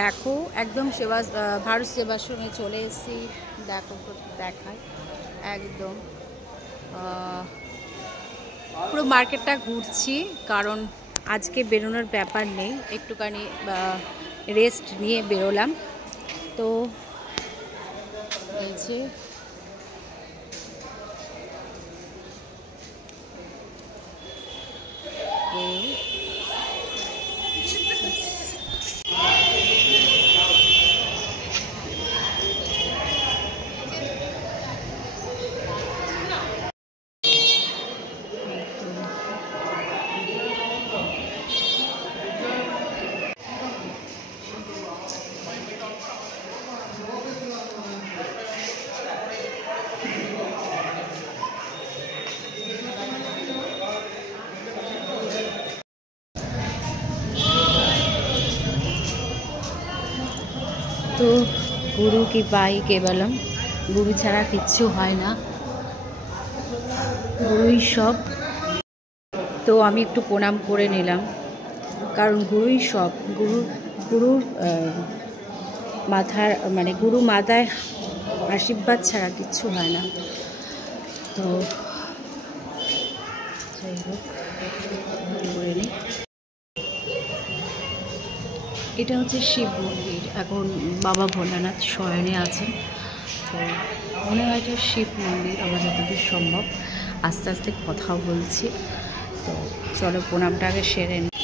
দেখো একদম সেবা ভারত সেবাশ্রমে চলে এসেছি। দেখো দেখায় একদম পুরো মার্কেটটা ঘুরছি, কারণ আজকে বেরোনোর ব্যাপার নেই, একটুখানি রেস্ট নিয়ে বেরোলাম। তো এই যে তো গুরু কি পাই কেবলম, গুরু ছাড়া কিচ্ছু হয় না, গুরুই সব। তো আমি একটু প্রণাম করে নিলাম, কারণ গুরুই সব। গুরুর মাথার মানে গুরু মাথায় আশীর্বাদ ছাড়া কিচ্ছু হয় না। তো যাই হোক, করে নিই। এটা হচ্ছে শিব মন্দির। এখন বাবা ভোলানাথ শয়নে আছেন, তো মনে হয় এটা শিব মন্দির আমার যতদূর সম্ভব। আস্তে আস্তে কথাও বলছি, তো চলো প্রণামটা আগে সেরে নিই।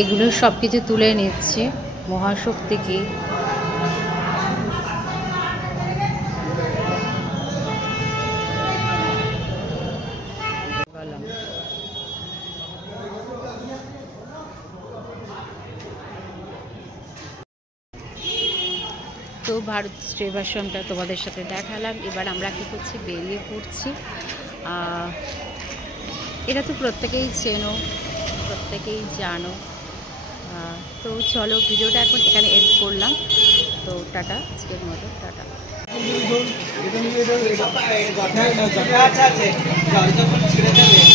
এগুলো সব কিছু তুলে নিচ্ছে মহাশক্তিকে। তো ভারত সেবাশ্রমটা তোমাদের সাথে দেখালাম। এবার আমরা কী করছি, বেরিয়ে পড়ছি। এটা তো প্রত্যেকেই চেনো, প্রত্যেকেই জানো। তো চলো, ভিডিওটা এখন এখানে এড করলাম। তো টাটা, আজকের মতো টাটা। জল যখন ছিঁড়ে দেবে